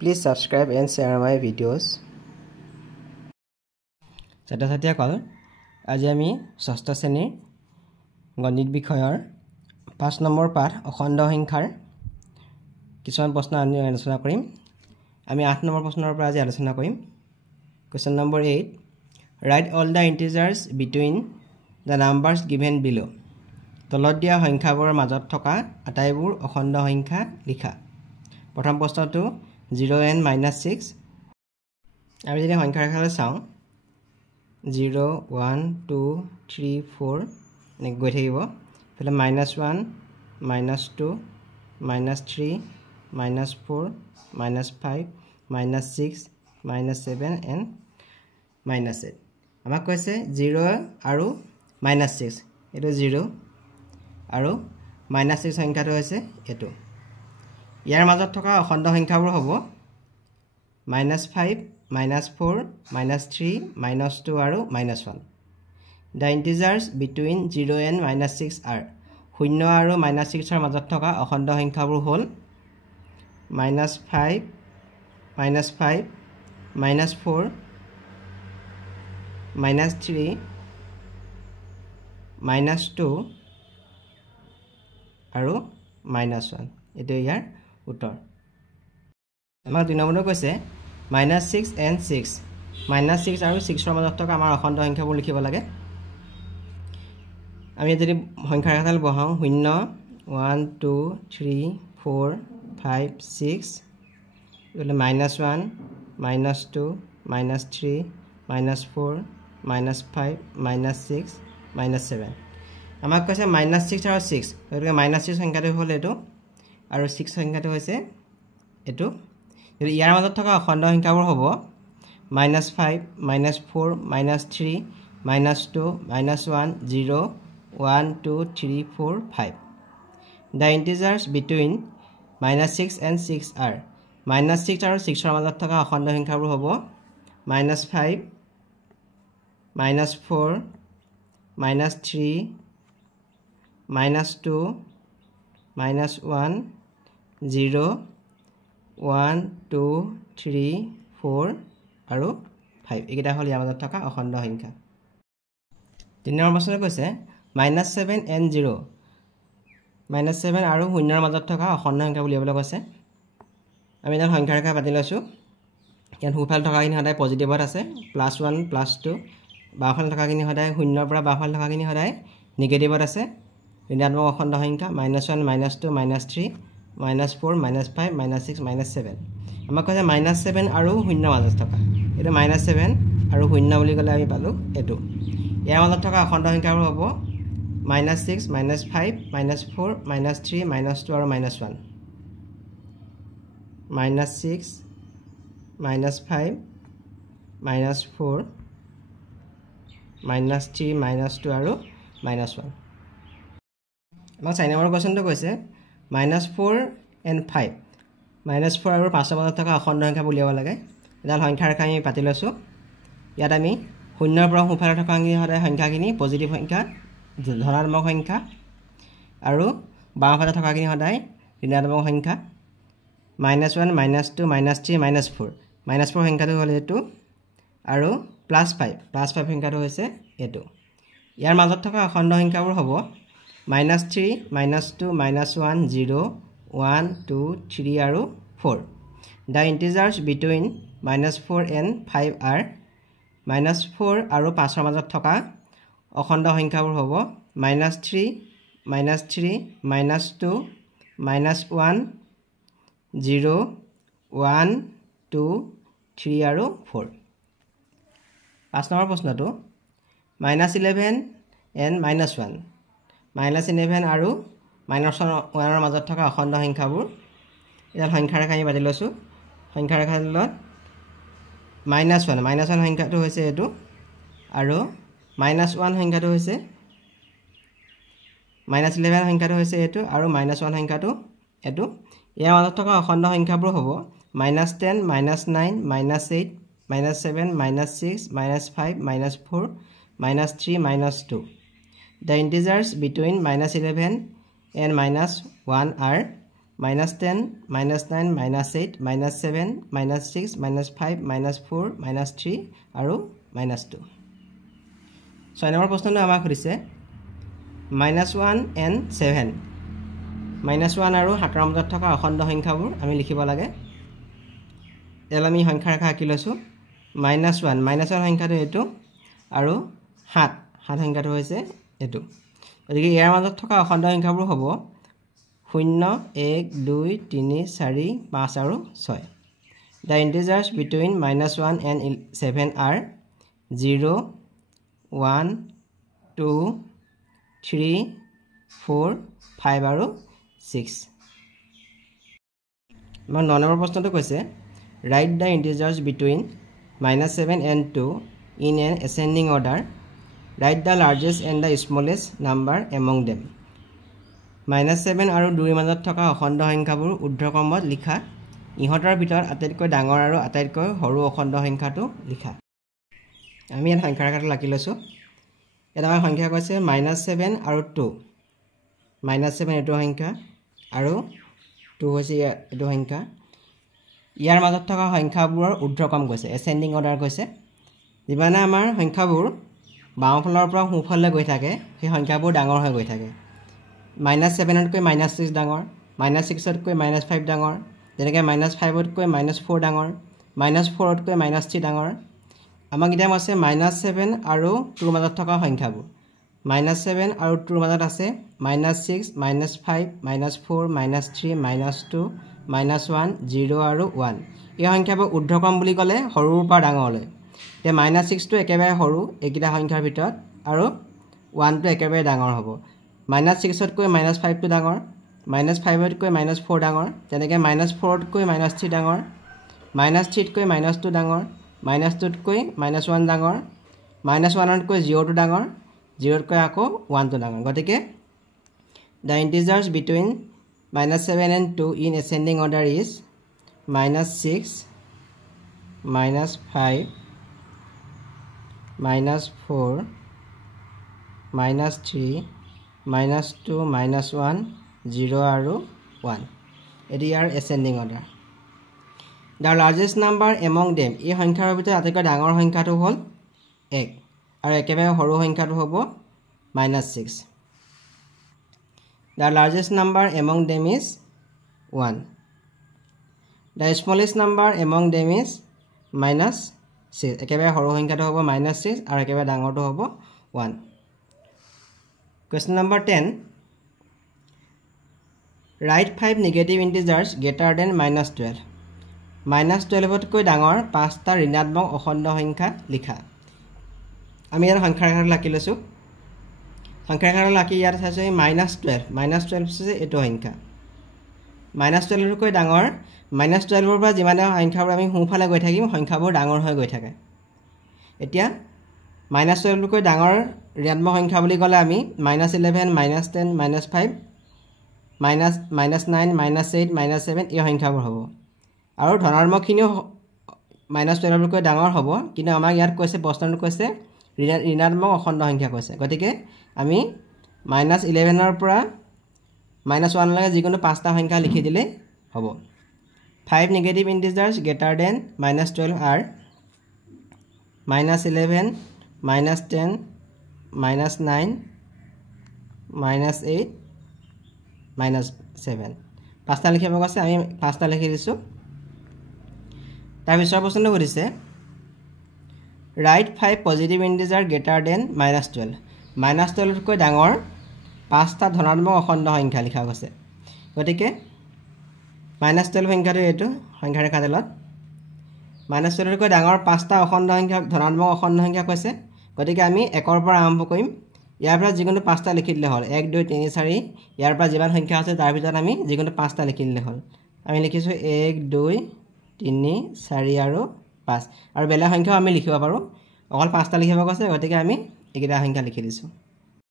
Please subscribe and share my videos. ছাত্ৰ-ছাত্ৰীসকল আজি আমি ষষ্ঠ শ্ৰেণীৰ গণিত বিষয়ৰ 5 নম্বৰ পাঠ অখণ্ড সংখ্যাৰ কিছুমান প্ৰশ্ন আমি আলোচনা কৰিম। আমি 8 নম্বৰ প্ৰশ্নৰ পৰা আজি আলোচনা কৰিম। Question number 8. Write all the integers between the numbers given below. তলত দিয়া সংখ্যাবোৰৰ মাজত থকা আটাইবোৰ অখণ্ড সংখ্যা লিখা। প্ৰথম প্ৰশ্নটো 0n - 6 আমি যদি সংখ্যা ৰেখালৈ চাওঁ 0 1 2 3 4 নে গৈ থাকিব ফলে -1 -2 -3 -4 -5 -6 -7 and -8 আমাক কৈছে 0 আৰু -6 এটো 0 আৰু -6 সংখ্যাটো হৈছে এটো ইয়াৰ মাজত থকা অখণ্ড সংখ্যাবোৰ হ'ব -5 -4 -3 -2 আৰু -1 The integers between 0 and -6 are 0 আৰু -6 ৰ মাজত থকা অখণ্ড সংখ্যাবোৰ হ'ল -5 -5 -4 -3 -2 আৰু -1 এটো ইয়াৰ উত্তৰ আমাৰ 2 নম্বৰটো কৈছে -6 and 6 -6 আৰু 6 ৰ মাজত থকা আমাৰ অখণ্ড সংখ্যাবোৰ লিখিব লাগে আমি যদি সংখ্যা ৰেখাডাল বহাও 0 1 2 3 4 5 6 এলে -1 -2 -3 -4 -5 -6 -7 আমাক কৈছে -6 আৰু 6 গতিকে -6 সংখ্যাটো হ'ল এটো আৰু 6 সংখ্যাটো হৈছে এটো যদি ইয়াৰ মাজত থকা অখণ্ড সংখ্যাবোৰ হ'ব -5 -4 -3 -2 -1 0 1 2 3 4 5 The integers between -6 and 6 are -6 আৰু 6 ৰ মাজত থকা অখণ্ড সংখ্যাবোৰ হ'ব -5 -4 -3 -2 -1 0 1 2 3 4 আৰু 5 এইকেইটা হ'ল ইয়াৰ মাজত থকা অখণ্ড সংখ্যা 3 নম্বৰ প্ৰশ্ন কৈছে -7 and 0 -7 আৰু 0 ৰ মাজত থকা অখণ্ড সংখ্যা বুলিবলৈ কৈছে আমি এটা সংখ্যা ৰেখা পাতি লৈছো ইয়াত সোঁফালে থকাখিনি সদায় পজিটিভত আছে +1 +2 বাওঁফালে থকাখিনি সদায় 0 ৰ পৰা বাওঁফালে থকাখিনি সদায় নিগেটিভত আছে ঋণাত্মক অখণ্ড সংখ্যা -1 -2 -3 -4 -5 -6 -7 আমাক কৈছে -7 আৰু 0 মাজত থকা এটো -7 আৰু 0 বুলি ক'লে আমি পালো এটো ইয়াৰ মাজত থকা অখণ্ড সংখ্যাবোৰ হ'ব -6 -5 -4 -3 -2 আৰু -1 -6 -5 -4 -3 -2 আৰু -1 আমাক 4 নম্বৰ কোৱেশ্চনটো কৈছে -4 and 5 -4 আৰু 5 ৰ মাজত থকা অখণ্ড সংখ্যা উলিয়াব লাগে এডাল সংখ্যা ৰেখা আমি পাতি লৈছো ইয়াত আমি 0 ৰ পৰা সোঁফালে থকাখিনি সদায় সংখ্যাখিনি পজিটিভ সংখ্যা ধনাত্মক সংখ্যা আৰু বাওঁফালে থকাখিনি সদায় ঋণাত্মক সংখ্যা -1 -2 -3 -4 -4 সংখ্যাটো হ'ল এটো আৰু +5 সংখ্যাটো হৈছে এটো ইয়াৰ মাজত থকা অখণ্ড সংখ্যাবোৰ হ'ব -3 -2 -1 0 1 2 3 আৰু 4 The integers between -4 and 5 are -4 আৰু 5 ৰ মাজত থকা অখণ্ড সংখ্যাবোৰ হ'ব -3 -3 -2 -1 0 1 2 3 আৰু 4 5 নম্বৰ প্ৰশ্নটো -11 and -1 -11 আৰু -1 ৰ মাজত থকা অখণ্ড সংখ্যাবোৰ এডাল সংখ্যা ৰেখা আমি পাতি লৈছো সংখ্যা ৰেখাডালত -1 সংখ্যাটো হৈছে এটো আৰু -1 সংখ্যাটো হৈছে -11 সংখ্যাটো হৈছে এটো আৰু -1 সংখ্যাটো এটো ইয়াৰ মাজত থকা অখণ্ড সংখ্যাবোৰ হ'ব -10 -9 -8 -7 -6 -5 -4 -3 -2 The integers between -11 and -1 are -10 -9 -8 -7 -6 -5 -4 -3 আৰু -2 6 নম্বৰ প্ৰশ্নটো আমাক সুধিছে -1 and 7 -1 আৰু 7ৰ মাজত থকা অখণ্ড সংখ্যাবোৰ আমি লিখিব লাগে এল আমি সংখ্যা ৰেখা আঁকি লৈছোঁ -1 সংখ্যাটো এইটো আৰু 7 সংখ্যাটো হৈছে এইটো গতিকে ইয়াৰ মাজত থকা অখণ্ড সংখ্যাবোৰ হ'ব 0 1 2 3 4 5 আৰু 6 The integers between -1 and 7 are 0 1 2 3 4 5 আৰু 6 আমাৰ 9 নম্বৰ প্ৰশ্নটো কৈছে Write the integers between -7 and 2 in an ascending order. Write the largest and the smallest number among them. -7 আৰু 2ৰ মাজত থকা অখণ্ড সংখ্যাবোৰ ঊৰ্ধ্বক্ৰমত লিখা ইহঁতৰ ভিতৰত আটাইতকৈ ডাঙৰ আৰু আটাইতকৈ সৰু অখণ্ড সংখ্যাটো লিখা আমি ইয়াত সংখ্যা ৰেখাটো আঁকি লৈছোঁ ইয়াত আমাৰ সংখ্যা কৈছে -7 আৰু 2 -7 এইটো সংখ্যা আৰু 2 হৈছে এইটো সংখ্যা ইয়াৰ মাজত থকা সংখ্যাবোৰৰ ঊৰ্ধ্বক্ৰম কৈছে এসেন্ডিং অৰ্ডাৰ কৈছে যিমানে আমাৰ সংখ্যাবোৰ বাওঁফালৰ পৰা সোঁফাললৈ গৈ থাকে সেই সংখ্যাবোৰ ডাঙৰ হৈ গৈ থাকে -7তকৈ -6 ডাঙৰ -6তকৈ -5 ডাঙৰ যেনেকৈ -5তকৈ -4 ডাঙৰ -4তকৈ -3 ডাঙৰ আমাক এতিয়া আছে -7 আৰু 2ৰ মাজত থকা সংখ্যাবোৰ -7 আৰু 2ৰ মাজত আছে -6 -5 -4 -3 -2 -1 0 আৰু 1 এই সংখ্যাবোৰ ঊৰ্ধ্বক্ৰম বুলি ক'লে সৰুৰ পৰা ডাঙৰলৈ এতিয়া -6টো একেবাৰে সৰু এইকেইটা সংখ্যাৰ ভিতৰত আৰু 1টো একেবাৰে ডাঙৰ হ'ব -6তকৈ -5টো ডাঙৰ -5তকৈ -4 ডাঙৰ যেনেকৈ -4তকৈ -3 ডাঙৰ -3তকৈ -2 ডাঙৰ -2তকৈ -1 ডাঙৰ -1তকৈ 0টো ডাঙৰ 0তকৈ আকৌ 1টো ডাঙৰ গতিকে the integers between -7 and 2 in ascending order is -6 -5 -4 -3 -2 -1 0 আৰু 1 এটি ইয়াৰ ascending order the largest number among them এই সংখ্যাৰ ভিতৰত আটাইতকৈ ডাঙৰ সংখ্যাটো হ'ল 1 আৰু একেবাৰে সৰু সংখ্যাটো হ'ব -6 the largest number among them is 1 the smallest number among them is -6 একেবাৰে সৰু সংখ্যাটো হ'ব -6 আৰু একেবাৰে ডাঙৰটো হ'ব 1 question number 10 write 5 negative integers greater than -12 -12তকৈ ডাঙৰ 5টা ঋণাত্মক অখণ্ড সংখ্যা লিখা আমি ইয়াৰ সংখ্যা ৰেখাটো আঁকি লৈছোঁ সংখ্যা ৰেখাটো আঁকি ইয়াত চাইছোঁ -12 হৈছে এইটো সংখ্যা -12তকৈ ডাঙৰ -12ৰ পৰা যিমানে সংখ্যাবোৰ আমি সোঁফালে গৈ থাকিম সংখ্যাবোৰ ডাঙৰ হৈ গৈ থাকে এতিয়া -12তকৈ ডাঙৰ ঋণাত্মক সংখ্যা বুলি ক'লে আমি -11 -10 -5 -9 -8 -7 এই সংখ্যাবোৰ হ'ব আৰু ধনাত্মকখিনিও -12তকৈ ডাঙৰ হ'ব কিন্তু আমাক ইয়াত কৈছে প্ৰশ্নটো কৈছে ঋণাত্মক অখণ্ড সংখ্যা কৈছে গতিকে আমি -11ৰ পৰা -1লৈকে যিকোনো 5টা সংখ্যা লিখি দিলে হ'ব 5 negative integers greater than -12 are -11 -10 -9 -8 -7 5টা লিখিব কৈছে আমি 5টা লিখি দিছোঁ তাৰ পিছৰ প্ৰশ্নটো সুধিছে write 5 positive integers greater than -12 -12তকৈ ডাঙৰ 5টা ধনাত্মক অখণ্ড সংখ্যা লিখা গৈছে গতিকে -12 সংখ্যাটো এইটো সংখ্যা ৰেখা তলত -12তকৈ ডাঙৰ 5টা অখণ্ড সংখ্যা ধনাত্মক অখণ্ড সংখ্যা কৈছে গতিকে আমি 1ৰ পৰা আৰম্ভ কৰিম ইয়াৰ পৰা যিকোনো 5টা লিখি দিলে হ'ল 1 2 3 4 ইয়াৰ পৰা যিমান সংখ্যা আছে তাৰ ভিতৰত আমি যিকোনো 5টা লিখি দিলে হ'ল আমি লিখিছোঁ 1 2 3 4 আৰু 5 আৰু বেলেগ সংখ্যাও আমি লিখিব পাৰোঁ অকল 5টা লিখিব কৈছে গতিকে আমি এইকেইটা সংখ্যা লিখি দিছোঁ